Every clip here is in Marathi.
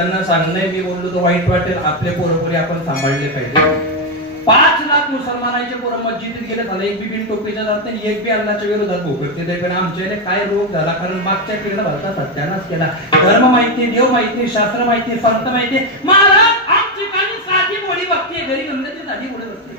घरच्यांना सांगणे मी बोललो तर वाईट वाटेल, आपले पोरपोरी आपण सांभाळले पाहिजे. 5 लाख मुसलमानांचे पोरं मस्जिदीत गेले झाले, एक बी बिन टोपीच्या जात नाही, एक बी अल्लाच्या विरोधात भोगते. पण आमच्याकडे काय रोग झाला, कारण मागच्या पिढीला भरता सत्यानाश केला. धर्म माहिती, देव माहिती, शास्त्र माहिती, संत माहिती. महाराज आमची काही साधी बोळी बघते, घरी गंगाची साधी बोळी बघते.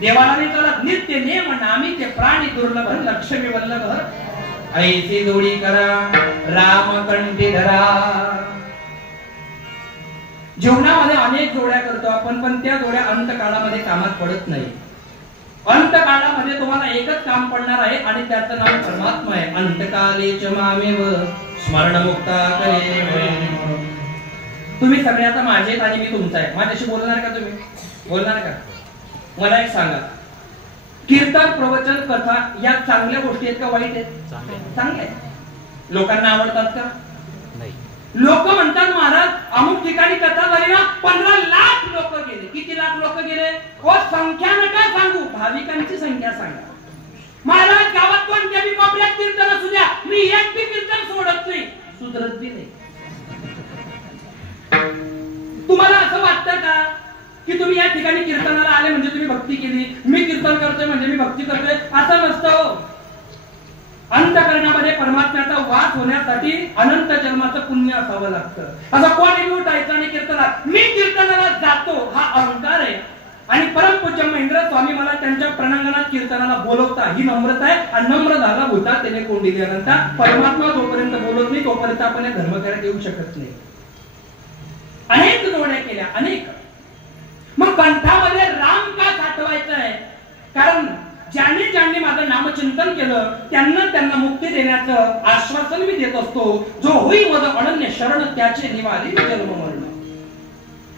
देवाला नाही चालत, नित्य नेम नामी ते प्राणी दुर्लभ लक्ष्मी वल्लभ ऐसी जोडी करा राम कंठी धरा. जीवनामध्ये अनेक जोड्या करतो आपण, पण त्या जोड्या अंतकाळामध्ये कामात पडत नाही. अंतकाळामध्ये तुम्हाला एकच काम पडणार आहे आणि त्याचं नाव परमात्मा आहे. अंतकालेच मामेव स्मरणमुक्ता करे. तुम्ही सगळे आता माझे आणि मी तुमचा आहे. माझ्याशी बोलणार का? तुम्ही बोलणार का? मला एक सांगा, कीर्तन, प्रवचन, कथा या चांगल्या गोष्टी आहेत का वाईट आहेत? चांगल्या. लोकांना आवडतात का? नाही. लोक म्हणतात महाराज अमुक ठिकाणी कथा झाली ना 15 लाख लोक गेले. किती लाख लोक गेले? ओ संख्या नका सांगू, भाविकांची संख्या सांगा. महाराज गावात कोणत्या बी कोपऱ्यात कीर्तन असू द्या, मी एक बी कीर्तन सोडत नाही, सुधरत बी नाही. तुम्हाला असं वाटतं का की तुम्ही या ठिकाणी कीर्तनाला आले म्हणजे तुम्ही भक्ती केली, मी कीर्तन करतोय म्हणजे मी भक्ती करतोय? असं नसतं. अंतःकरणामध्ये परमात्म्याचा वास होण्यासाठी अनंत जन्माचं पुण्य असावं लागतं. असं कोणी उठायचं आणि कीर्तनात मी कीर्तनाला जातो हा अहंकार आहे. आणि परमपूज्य महेंद्र स्वामी मला त्यांच्या प्रणांगणात कीर्तनाला बोलवता ही नम्रता आहे. आणि नम्र झाला होता त्याने कोंडी दिल्यानंतर परमात्मा जोपर्यंत बोलत नाही तोपर्यंत आपण धर्मकार्यात येऊ शकत नाही. अनेक जोड्या केल्या, अनेक. मग कंठामध्ये राम का साठवायचं आहे? कारण ज्यांनी ज्यांनी माझं नामचिंतन केलं त्यांना मुक्ती देण्याचं आश्वासन मी देत असतो. जो होई मद अनन्य शरण त्याचे निवारी जन्म मरण.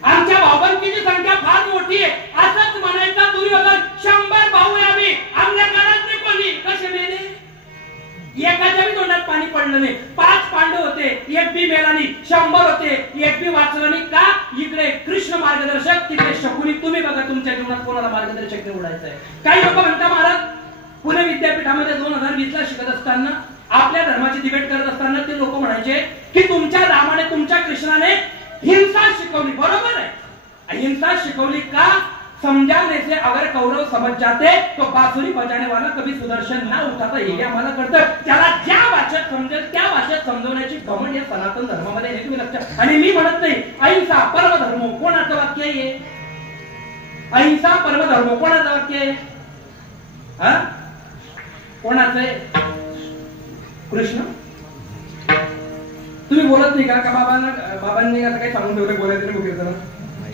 आमच्या भावंतीची संख्या फार मोठी आहे असंच म्हणायचं. दुर्योधन 100 भाऊ आहे आम्ही, आमच्या घरात नाही कोणी. कसे मेले? एकाच्या बी तोंडात पाणी पडलं नाही. 5 पांडव होते, एक बी मेला नाही. 100 होते, एक बी वाचलं नाही. का? इकडे कृष्ण मार्गदर्शक, तिकडे शकुनी. तुम्ही बघा तुमच्या जीवनात कोणाला मार्गदर्शक निवडायचं आहे. काही लोक म्हणतात महाराज पुणे विद्यापीठामध्ये 2020 ला शिकत असताना, आपल्या धर्माची डिबेट करत असताना ते लोक म्हणायचे की तुमच्या रामाने, तुमच्या कृष्णाने हिंसा शिकवली. बरोबर आहे, हिंसा शिकवली. का? समझाने से अगर कौरव समझ जाते तो बांसुरी बजाने वाला कभी सुदर्शन ना उठाता. हे आम्हाला कळतं. त्याला ज्या भाषेत समजेल त्या भाषेत समजवण्याची घमंड या सनातन धर्मामध्ये आहे. तुम्ही लक्षात. आणि मी म्हणत नाही अहिंसा परम धर्म. कोणाचं वाक्य आहे? अहिंसा परम धर्म कोणाचं वाक्य आहे? कोणाचं आहे? कृष्ण. तुम्ही बोलत नाही का? बाबांनी असं काही सांगून ठेवलं बोलायचं नाही कीर्तन?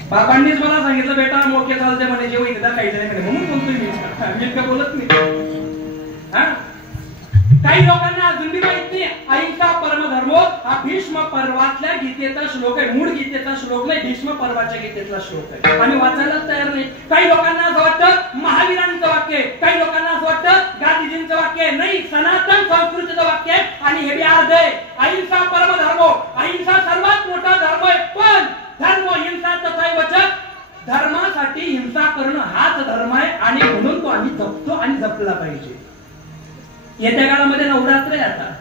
बाबांनीच मला सांगितलं बेटा मोके चालते म्हणे, जेव्हा एकदा खायचं नाही म्हणे, म्हणून बोलतोय मी. इतकं बोलत नाही. काही लोकांना अजून बी माहित नाही अहिंसा परमधर्मो हा भीष्म पर्वातल्या गीतेचा श्लोक आहे. मूळ गीतेचा श्लोक नाही, भीष्म पर्वाच्या गीतेचा श्लोक आहे. आम्ही वाचायलाच तयार नाही. काही लोकांना असं वाटतं महावीरांचं वाक्य आहे, काही लोकांना असं वाटतं गांधीजींचं वाक्य आहे. नाही, सनातन संस्कृतीचं वाक्य आहे. आणि हे बी अर्ध आहे. अहिंसा परमधर्मो, अहिंसा सर्वात मोठा धर्म आहे. पण धर्म हिंसा तथाय वचक, धर्मासाठी हिंसा करणं हाच धर्म आहे. आणि म्हणून तो आम्ही जपतो आणि जपला पाहिजे. येत्या काळामध्ये नवरात्र आहे. आता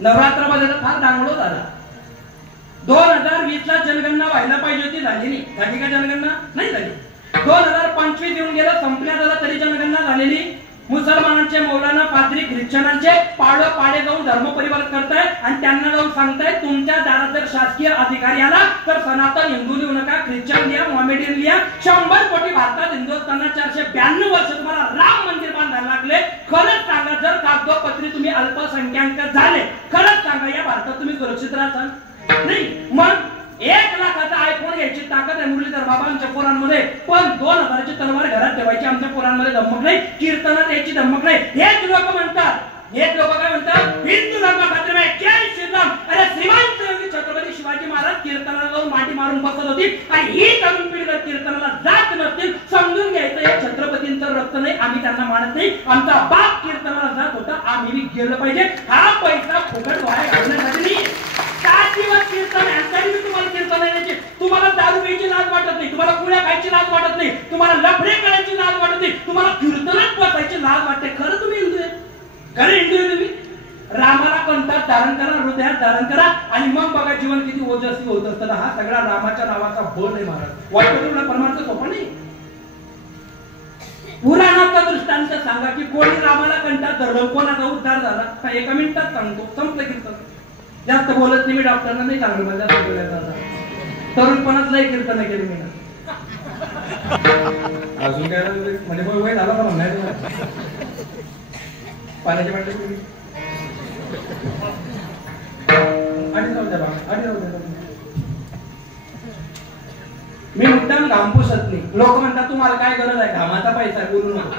नवरात्रामध्ये तर फार दांगडो झाला. 2020 ला जनगणना व्हायला पाहिजे होती, झाली नाही. झाली का जनगणना? नाही झाली. 2025 येऊन गेलं, संपल्या झाला तरी जनगणना झालेली. मुसलमानांचे मौलाना, पाद्री, ख्रिश्चनांचे पाडे जाऊन धर्म परिवर्तन करताय आणि त्यांना जाऊन सांगताय तुमच्या दारात जर शासकीय अधिकारी आला तर सनातन हिंदू लिहू नका, ख्रिश्चन लिहा, मोमेडियन लिहा. 100 कोटी भारतात हिंदुस्थानला 492 वर्ष तुम्हाला राम मंदिर बांधायला लागले. खरंच सांगा, जर कागदोपत्री तुम्ही अल्पसंख्याक झाले, खरंच सांगा या भारतात तुम्ही सुरक्षित राहता? नाही. मग 1 लाखाचा आयफोन घ्यायची ताकद आहे मुरलीधर बाबांच्या पोरांमध्ये, पण 2000 ची तलवार घरात ठेवायची आमच्या पोरांमध्ये धमक नाही, कीर्तनात यायची धमक नाही. हेच लोक म्हणतात, हेच लोक काय म्हणतात? हिंदू धर्म खात्री में जय श्रीराम. अरे श्रीमंत छत्रपती शिवाजी महाराज कीर्तनाला जाऊन मांडी मारून बसत होती आणि ही तरुण पिढी जर कीर्तनाला जात नसतील, समजून घ्यायचं हे छत्रपतींचं रक्त नाही, आम्ही त्यांना मानत नाही. आमचा बाप कीर्तनाला जात होता, आम्ही गेलं पाहिजे. हा पैसा फुकट वाया घालण्यासाठी नाही. 7 दिवस कीर्तन यांच्यानी तुम्हाला कीर्तन येण्याची, तुम्हाला दारू प्यायची लाज वाटत नाही, तुम्हाला कुण्या खायची लाज वाटत नाही, तुम्हाला लफडे करायची लाज वाटत नाही, तुम्हाला कीर्तनात बसायची लाज वाटते. खरं तुम्ही हिंदू आहे? खरं हिंदू आहे तुम्ही? रामाला कंठात धारण करा, हृदयात धारण करा आणि मग बघा जीवन किती ओजस्वी होत असतं. हा सगळा रामाच्या नावाचा बळ आहे महाराज. वाटतं परमार्थ सोपं नाही. पुराणाचा दृष्टांत सांगा की कोणी रामाला कंठात धरलं, कोणाचा उद्धार झाला. एका मिनिटात सांगतो, संपलं कीर्तन. जास्त बोलत नाही मी, डॉक्टरना नाही सांगलं मला जास्त बोलायचं. तरुणपणात लय कीर्तन केली मी. अजून काय म्हणजे वय झाला पण नाही पाण्याची बाटली आणि जाऊ द्या बाबा, आणि जाऊ द्या. मी मुद्दाम घाम पुसत नाही. लोक म्हणतात तुम्हाला काय गरज आहे घामाचा पैसा, बोलू नको.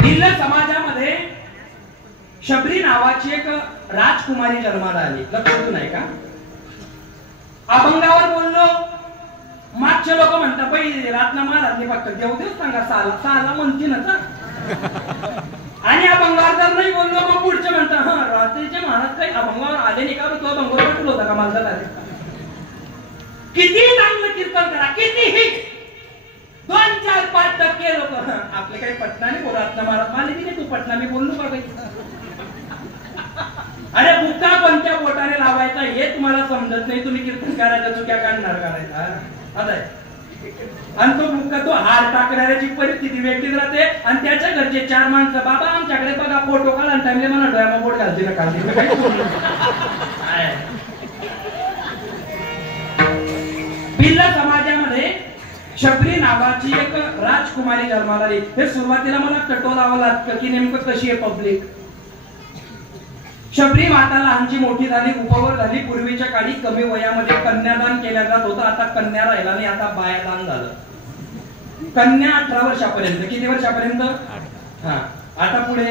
भिल्ल समाजामध्ये शबरी नावाची एक राजकुमारी जन्माला आली. लक्षातून आहे का? अभंगावर बोललो, मागचे लोक म्हणतात बाई रातना महाराजने फक्त देवदेव सांगा, साला म्हणती ना. आणि अभंगावर जर नाही बोललो मग पुढचे म्हणतात हा रात्रीचे महाराज काही अभंगावर आले नाही का, तो अभंगावर वाटलं होता का माझा आले. किती चांगलं कीर्तन करा, कितीही 2-4-5% लोक आपले काही पटना नाही बोला. रातना महाराज माले की नाही तू पटना, मी बोललो का काही. अरे बुक्का कोणत्या बोटाने लावायचा हे तुम्हाला समजत नाही. तुम्ही कीर्तन करायचा चुक्या काढणार करायचा आता. आणि तो मुक्का तो हार टाकणाऱ्याची परिस्थिती वेगळीच राहते. आणि त्याच्या घरचे 4 माणसं बाबा आमच्याकडे बघा फोटो काढा आणि टाइमले मला डोळ्याला बोट घालते ना काढते. भिल्ल समाजामध्ये शबरी नावाची एक राजकुमारी जन्माला आली. हे सुरुवातीला मला टटोलावं लागतं की नेमकं कशी आहे पब्लिक. शबरी माता लहानची मोठी झाली, उपवर झाली. पूर्वीच्या काळी कमी वयामध्ये कन्यादान केल्या जात होतं. आता कन्या राहिला नाही, आता बायादान झालं. कन्या 18 वर्षापर्यंत. किती वर्षापर्यंत? हा. आता पुढे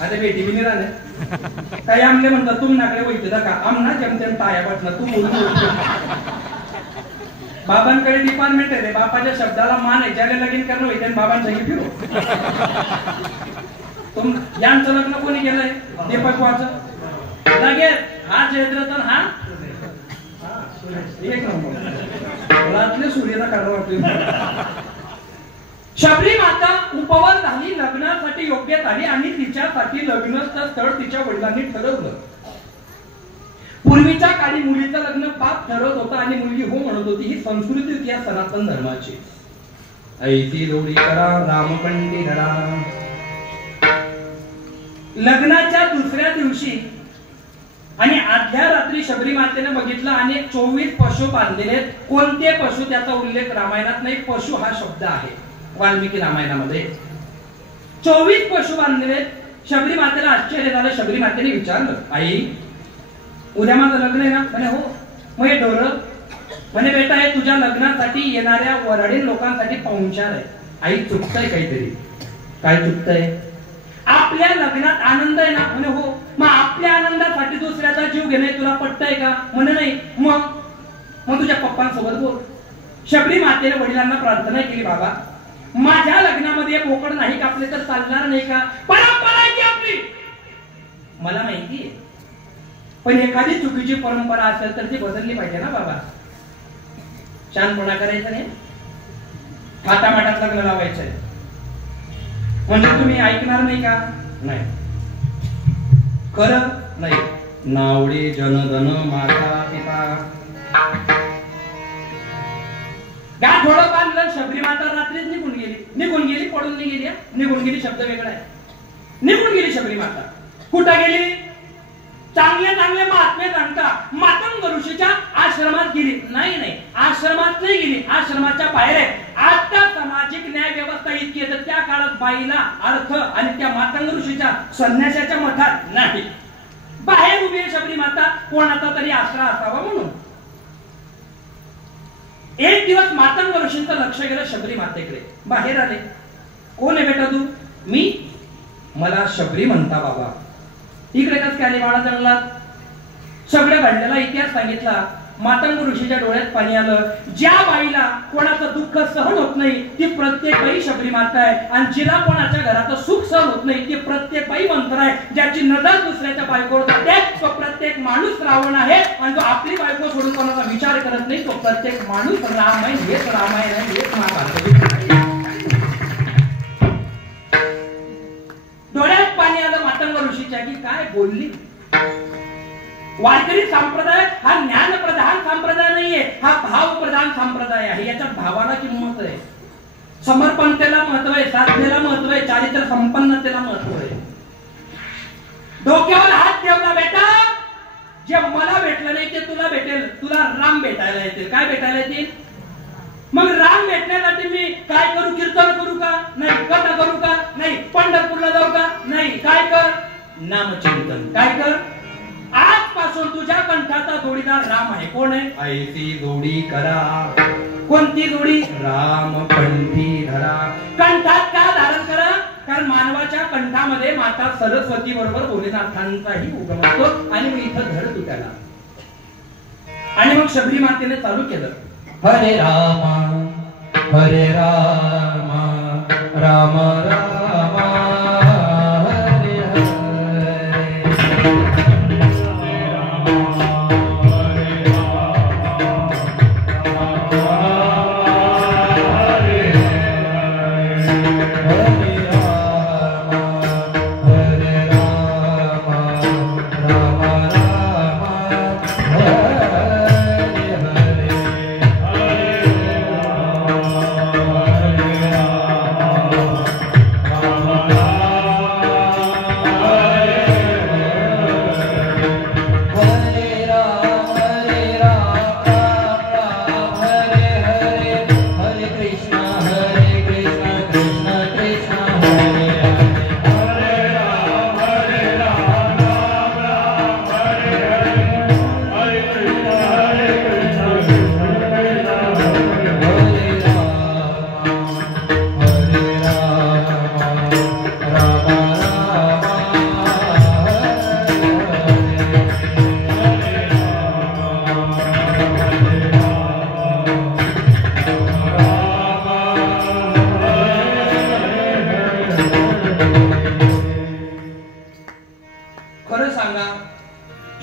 आता बेटी बिनी राहिले काही आमले म्हणतात तुमच्याकडे वैद्य का आमना जमतेम टाया पाठना तू बोलू. बाबांकडे डिपार्टमेंट आहे रे. बापाच्या शब्दाला मान आहे. ज्याला लगीन करणं होईल त्याने बाबांच्या फिरो. यांचं लग्न कोणी केलंय? दीपक वाचं लगेच हा जयद्रथ हा एक नंबर रातले सूर्याचा कारण वाटतो. शबरी माता उपवर झाली, लग्नासाठी योग्य झाली आणि तिच्यासाठी लग्नाचं स्थळ तिच्या वडिलांनी ठरवलं. पूर्वीच्या काळी मुलीचं लग्न बाप ठरवत होता आणि मुलगी हो म्हणत होती. ही संस्कृती होती या सनातन धर्माची. ऐती लोडी करा रामपंडी धरा. लग्नाच्या दुसऱ्या दिवशी आणि आदल्या रात्री शबरी मातेने बघितलं आणि 24 पशु बांधलेले. कोणते पशु त्याचा उल्लेख रामायणात नाही. पशु हा शब्द आहे वाल्मिकी रामायणामध्ये. 24 पशु बांधलेले. शबरी मातेला आश्चर्य झालं. शबरी मातेने विचारलं आई उद्या माझं लग्न आहे ना? म्हणे हो. मग हे ढोर? म्हणे बेटा हे तुझ्या लग्नासाठी येणाऱ्या वराडील लोकांसाठी पाहुणचार आहे. आई चुकतंय काहीतरी. काय चुकतंय? आपल्या लग्नात आनंद आहे ना? म्हणे हो. मग आपल्या आनंदासाठी दुसऱ्याचा जीव घेणे तुला पटतंय का? म्हणे नाही. मग तुझ्या पप्पांसोबत बोल. शबरी मातेने वडिलांना प्रार्थना केली बाबा माझ्या लग्नामध्ये बोकड नाही कापले तर चालणार नाही का? परंपरा आहे की आपली मला माहिती आहे. पण एखादी चुकीची परंपरा असेल तर ती बदलली पाहिजे ना बाबा. शानपणा करायचा नाही. माटामाटात लग्न लावायचंय म्हणजे तुम्ही ऐकणार नाही का? नाही. खरं नाही. नावडे जनधन माता पिता थोडं बांधलं. शबरी माता रात्रीच निघून गेली. पडून नाही गेली. निघून गेली शब्द वेगळा आहे. निघून गेली शबरी माता. कुठं गेली? चांगले चांगले महात्मे सांगता मातंग ऋषीच्या आश्रमात गेली. नाही आश्रमात नाही गेली. आश्रमाच्या बाहेर आहे. आता सामाजिक न्याय व्यवस्था इतकी आहे तर त्या काळात बाईला अर्थ आणि त्या मातंग ऋषीच्या संन्यासाच्या मठात नाही. बाहेर उभी आहे शबरी माता. कोणाचा तरी आसरा असावा म्हणून. एक दिवस मातंग ऋषींचं लक्ष गेलं शबरी मातेकडे. बाहेर आले. कोण आहे बेटा तू? मी. मला शबरी म्हणता बाबा. इकडे कस काय आले बाळा जंगलात? सगळं घडलेला इतिहास सांगितला. मातंग ऋषीच्या डोळ्यात पाणी आलं. ज्या बाईला कोणाचं दुःख सहन होत नाही ती प्रत्येक बाई शबरी माता आहे. आणि जिला कोणाच्या घराचं सुख सहन होत नाही ती प्रत्येक बाई मंत्र आहे. ज्याची नजर दुसऱ्याच्या बायकोवर जाते तो प्रत्येक माणूस रावण आहे. आणि जो आपली बायको सोडून कोणाचा विचार करत नाही तो प्रत्येक माणूस राम आहे. हेच रामायण आहे. हेच महाभारत. बोलली. वारकरी संप्रदाय हा ज्ञानप्रधान संप्रदाय नाहीये, हा भावप्रधान संप्रदाय आहे. याच्यात भावाला किंमत आहे, समर्पणतेला महत्व आहे, साधनेला महत्व आहे, चारित्र्य संपन्नतेला महत्व आहे. डोक्यावर हात ठेवला बेटा, जे मला भेटलं नाही ते तुला भेटेल. तुला राम भेटायला येतील. काय भेटायला येतील? मग राम भेटण्यासाठी मी काय करू? कीर्तन करू का? नाही. कथा करू का? नाही. पंढरपूरला जाऊ का? नाही. काय कर? नामचिंतन. काय कर? आजपासून तुझ्या कंठाचा जोडीदार राम आहे. कोण आहे? ऐसी जोडी करा. कोणती जोडी? राम कंठी धरा. कंठात का धारण करा? कारण मानवाच्या कंठामध्ये माता सरस्वती बरोबर भोलेनाथांचाही उगम असतो. आणि मग इथं धड तुटायला. आणि मग शबरी मातेने चालू केलं, हरे राम हरे राम राम राम हरे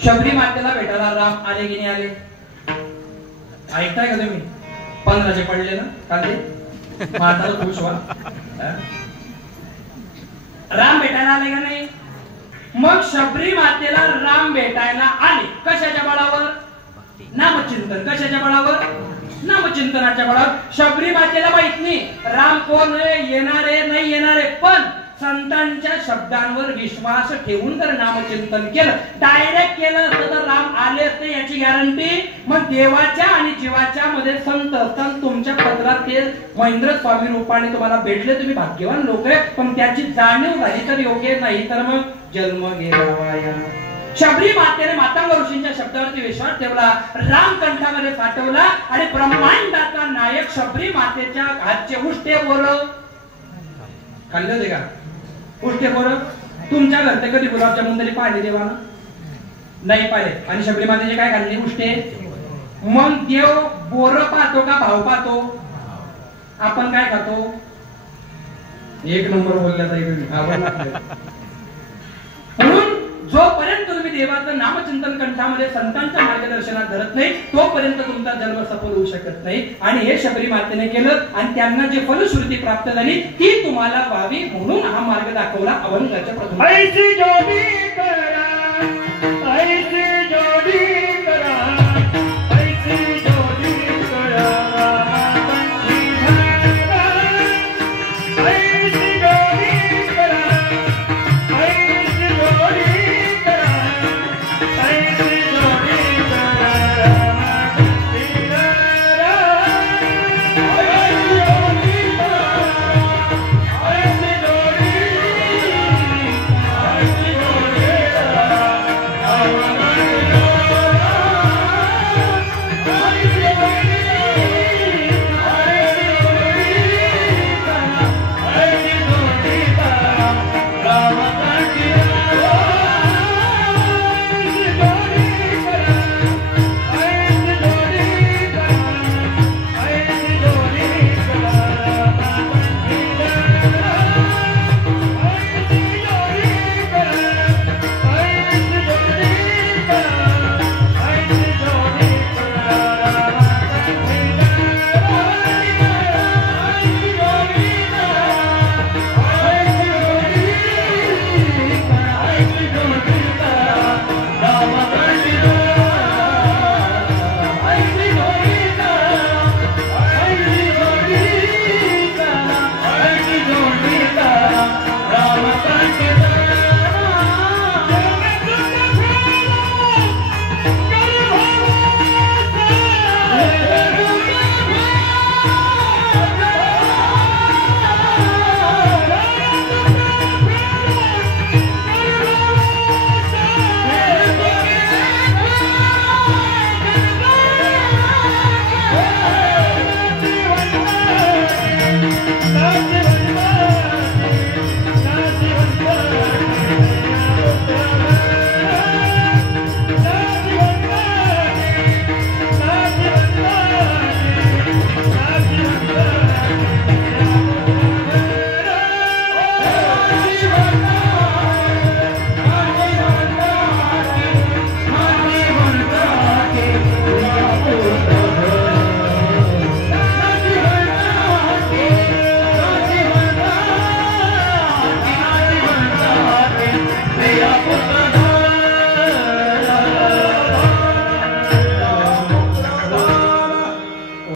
शबरी मातेला भेटायला राम आले की नाही आले? ऐकताय का तुम्ही? 15 पडले ना कांदे माताला खुश व्हा. राम भेटायला आले का नाही? मग शबरी मातेला राम भेटायला आले. कशाच्या बळावर? नामचिंतन. कशाच्या बळावर? नामचिंतनाच्या बळावर. शबरी मातेला माहित नाही राम कोण आहे, येणारे नाही येणारे, पण संतांच्या शब्दांवर विश्वास ठेवून जर नामचिंतन केलं, डायरेक्ट केलं असतं तर राम आले असते याची गॅरंटी. मग देवाच्या आणि जीवाच्या मध्ये संत असतात. तुमच्या पत्रात ते महेंद्र स्वामी रूपाने तुम्हाला भेटले, तुम्ही भाग्यवान लोक आहे. पण त्याची जाणीव झाली तर योग्य, नाही तर मग जन्म गेला वाया. शबरी मातेने मातंग ऋषींच्या शब्दावरती विश्वास ठेवला, राम कंठामध्ये साठवला आणि ब्रह्मांडाचा नायक शबरी मातेच्या हातचे उष्टे बोल खाल्ले होते का? उष्टे बोल तुमच्या घरचे कधी गुलाबजामुन तरी पाहिले देवानं? नाही पाहिले. आणि शबरी मातेचे काय खाल्ले? उष्टे. मग देव बोर पाहतो का भाव पाहतो? आपण काय खातो? एक नंबर बोलल्याचा. म्हणून जोपर्यंत तुम्ही देवाचं नामचिंतन कंठामध्ये संतांच्या मार्गदर्शनात धरत नाही, तोपर्यंत तुमचा जन्म सफल होऊ शकत नाही. आणि हे शबरी मातेने केलं आणि त्यांना जी फलश्रुती प्राप्त झाली ती तुम्हाला व्हावी म्हणून हा मार्ग दाखवला अभंगाच्या प्रथम.